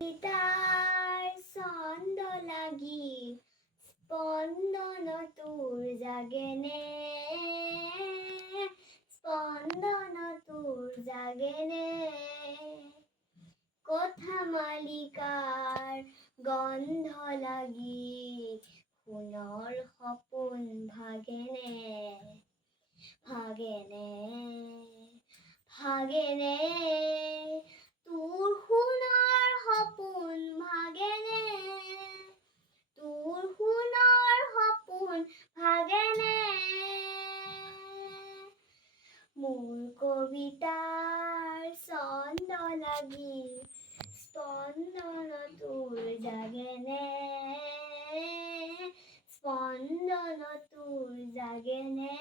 তাৰ ছন্দ লাগি স্পন্দন তোৰ জাগেনে, স্পন্দন তোৰ জাগেনে, কথা মালিকাৰ গন্ধ লাগি সোণৰ সপোন ভাগেনে, ভাগেনে, ভাগেনে, তোৰ সোণৰ সপোন ভাগেনে, তোৰ সোণৰ সপোন ভাগেনে, মোৰ কবিতাৰ ছন্দ লাগি স্পন্দন তোৰ জাগেনে, স্পন্দন তোৰ জাগেনে,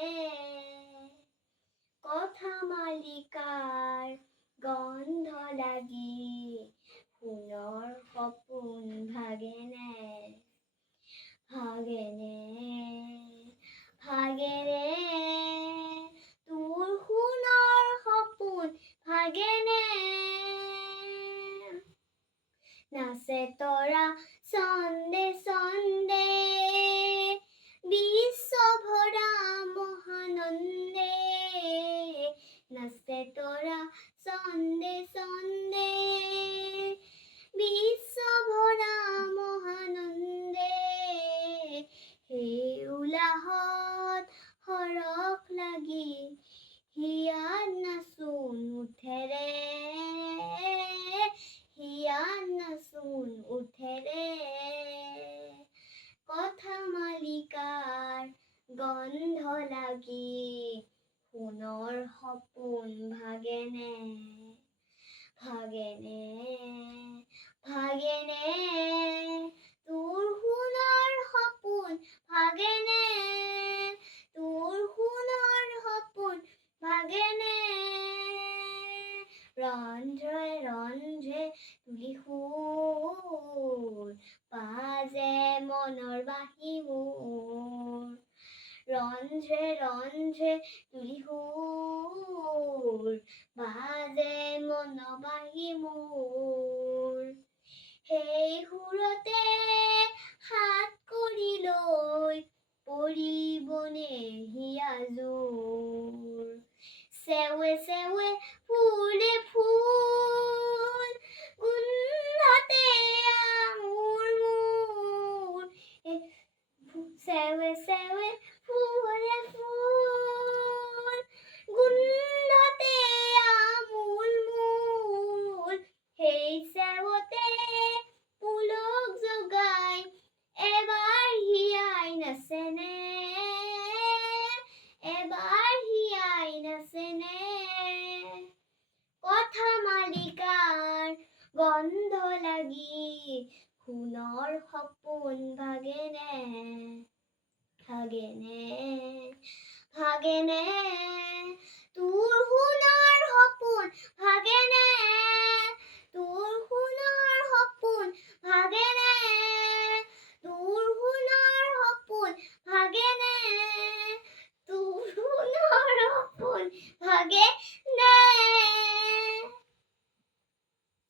কথা মালিকাৰ গন্ধ লাগি সোণৰ সপোন ভাগেনে, ভাগেনে, ভাগেনে, তোৰ সোণৰ সপোন ভাগেনে, নাচে তৰা ছন্দে ছন্দে বিশ্বভৰা মহানন্দে, নাচে তৰা ছন্দে ছন্দে বিশ্বভৰা মহানন্দে, সেই উলাহত সৰস লাগি হিয়াত নাচোন উঠেৰে, হিয়াত নাচোন উঠেৰে, কথা মালিকাৰ গন্ধ লাগি সোণৰ সপোন ভাগেনে, ভাগেনে, ভাগেনে, তোৰ সোণৰ সপোন ভাগেনে, তোৰ সোণৰ সপোন ভাগেনে, ৰন্ধ্ৰে ৰন্ধ্ৰে তুলি সুৰ বাজে মনৰ বাঁহী মোৰ, ৰন্ধ্ৰে ৰন্ধ্ৰে তুলি সুৰ বাজে মনৰ বাঁহী মোৰ, সেই সুৰতে হাত কৰি লৈ পৰিবনে হিয়াজুৰ, চেৱে চেৱে ফুলে ফুল গোন্ধতে আঙুৰ মোৰ, চেৱে চেৱে ফুলে ফুল গোন্ধতে আমোল মোৰ, সেই চেৱতে পুলক জগাই এবাৰ হিয়াই নাচেনে, এবাৰ হিয়াই নাচেনে, কথা মালিকাৰ গন্ধ লাগি সোণৰ সপোন ভাগেনে, ভাগেনে, ভাগেনে।